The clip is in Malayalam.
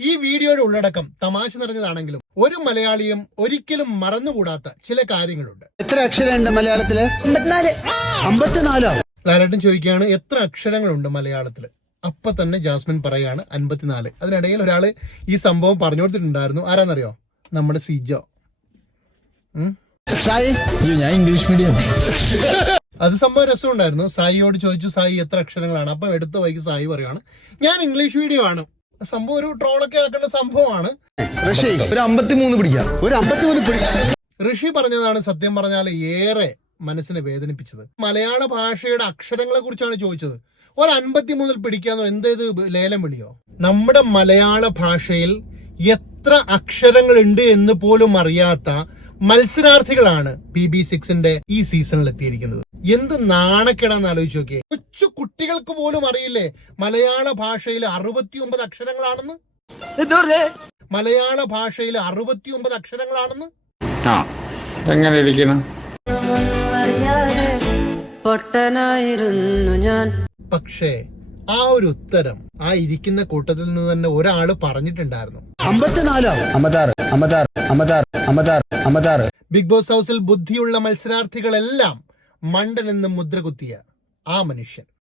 ഈ വീഡിയോയുടെ ഉള്ളടക്കം തമാശ നിറഞ്ഞതാണെങ്കിലും ഒരു മലയാളിയും ഒരിക്കലും മറന്നുകൂടാത്ത ചില കാര്യങ്ങളുണ്ട്. എത്ര അക്ഷരമുണ്ട് മലയാളത്തിൽ? അമ്പത്തിനാല്. ലാലേട്ടൻ ചോദിക്കുകയാണ് എത്ര അക്ഷരങ്ങളുണ്ട് മലയാളത്തിൽ? അപ്പൊ തന്നെ ജാസ്മിൻ പറയാണ് അൻപത്തിനാല്. അതിനിടയിൽ ഒരാൾ ഈ സംഭവം പറഞ്ഞു കൊടുത്തിട്ടുണ്ടായിരുന്നു. ആരാന്നറിയോ? നമ്മുടെ സിജോ. സായി? ഞാൻ ഇംഗ്ലീഷ് മീഡിയം അത് സംഭവം രസമുണ്ടായിരുന്നു. സായിയോട് ചോദിച്ചു സായി എത്ര അക്ഷരങ്ങളാണ്? അപ്പം എടുത്ത വൈകി സായി പറയാണ് ഞാൻ ഇംഗ്ലീഷ് മീഡിയം ആണ്. സംഭവം ഒരു ട്രോളൊക്കെ ആക്കേണ്ട സംഭവമാണ്. ഋഷി ഒരു അമ്പത്തിമൂന്ന് പിടിക്കാം. ഒരു അമ്പത്തിമൂന്ന് പിടിക്കാം ഋഷി പറഞ്ഞതാണ് സത്യം പറഞ്ഞാൽ ഏറെ മനസ്സിനെ വേദനിപ്പിച്ചത്. മലയാള ഭാഷയുടെ അക്ഷരങ്ങളെ കുറിച്ചാണ് ചോദിച്ചത്. ഒരു അൻപത്തി പിടിക്കാന്ന് എന്തേത് എന്ത് ഇത് ലേലം വിളിയോ? നമ്മുടെ മലയാള ഭാഷയിൽ എത്ര അക്ഷരങ്ങൾ ഉണ്ട് എന്ന് പോലും അറിയാത്ത മത്സരാർത്ഥികളാണ് പി ബി സിക്സിന്റെ ഈ സീസണിൽ എത്തിയിരിക്കുന്നത് എന്ത് നാണക്കേടാന്ന് ആലോചിച്ച് നോക്കിയേ. കുട്ടികൾക്ക് പോലും അറിയില്ലേ മലയാള ഭാഷയിൽ അറുപത്തിയൊമ്പത് അക്ഷരങ്ങളാണെന്ന്? മലയാള ഭാഷയിൽ അറുപത്തിയൊമ്പത് അക്ഷരങ്ങളാണെന്ന്? ആ എങ്ങനെ ഇരിക്കുന്നു? പൊട്ടനായിരുന്നു ഞാൻ. പക്ഷേ ആ ഒരു ഉത്തരം ആ ഇരിക്കുന്ന കൂട്ടത്തിൽ നിന്ന് തന്നെ ഒരാൾ പറഞ്ഞിട്ടുണ്ടായിരുന്നു. ബിഗ് ബോസ് ഹൗസിൽ ബുദ്ധിയുള്ള മത്സരാർത്ഥികളെല്ലാം മണ്ടനെന്ന് മുദ്ര കുത്തിയ ആ മനുഷ്യൻ.